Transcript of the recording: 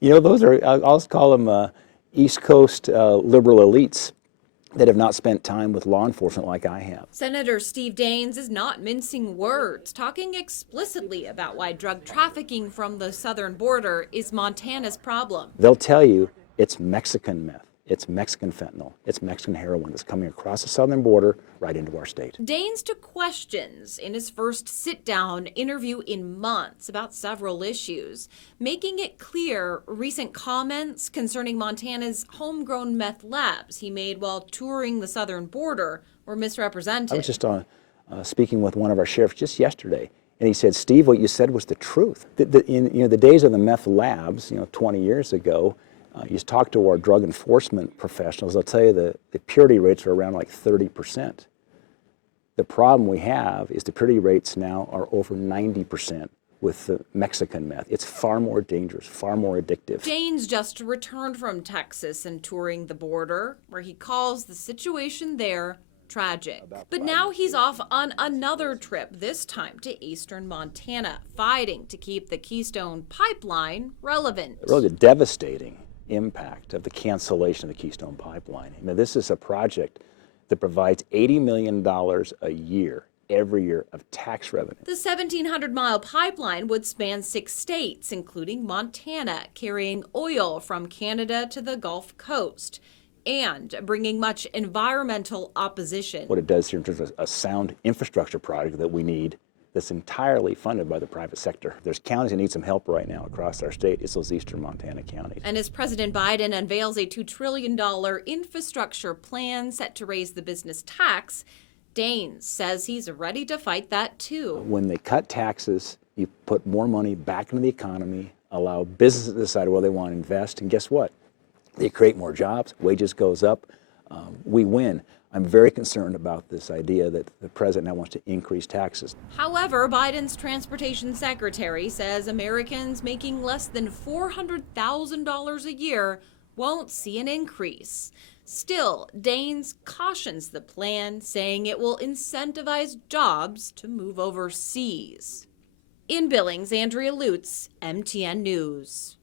Those are, I'll call them East Coast liberal elites that have not spent time with law enforcement like I have. Senator Steve Daines is not mincing words, talking explicitly about why drug trafficking from the southern border is Montana's problem. They'll tell you it's Mexican meth, it's Mexican fentanyl, it's Mexican heroin that's coming across the southern border right into our state. Daines took questions in his first sit-down interview in months about several issues, making it clear recent comments concerning Montana's homegrown meth labs he made while touring the southern border were misrepresented. I was just speaking with one of our sheriffs just yesterday, and he said, "Steve, what you said was the truth." In the days of the meth labs, 20 years ago, you talk to our drug enforcement professionals, they'll tell you the purity rates are around like 30%. The problem we have is the purity rates now are over 90% with the Mexican meth. It's far more dangerous, far more addictive. Daines just returned from Texas and touring the border, where he calls the situation there tragic. But now he's off on another trip, this time to eastern Montana, fighting to keep the Keystone Pipeline relevant. Really the devastating impact of the cancellation of the Keystone Pipeline. This is a project that provides $80 million a year, every year, of tax revenue. The 1,700-mile pipeline would span 6 states, including Montana, carrying oil from Canada to the Gulf Coast and bringing much environmental opposition. What it does here in terms of a sound infrastructure project that we need that's entirely funded by the private sector. There's counties that need some help right now across our state. It's those eastern Montana counties. And as President Biden unveils a $2 trillion infrastructure plan set to raise the business tax, Daines says he's ready to fight that too. When they cut taxes, you put more money back into the economy, allow businesses to decide where they want to invest, and guess what? They create more jobs, wages goes up, we win. I'm very concerned about this idea that the president now wants to increase taxes. However, Biden's transportation secretary says Americans making less than $400,000 a year won't see an increase. Still, Daines cautions the plan, saying it will incentivize jobs to move overseas. In Billings, Andrea Lutz, MTN News.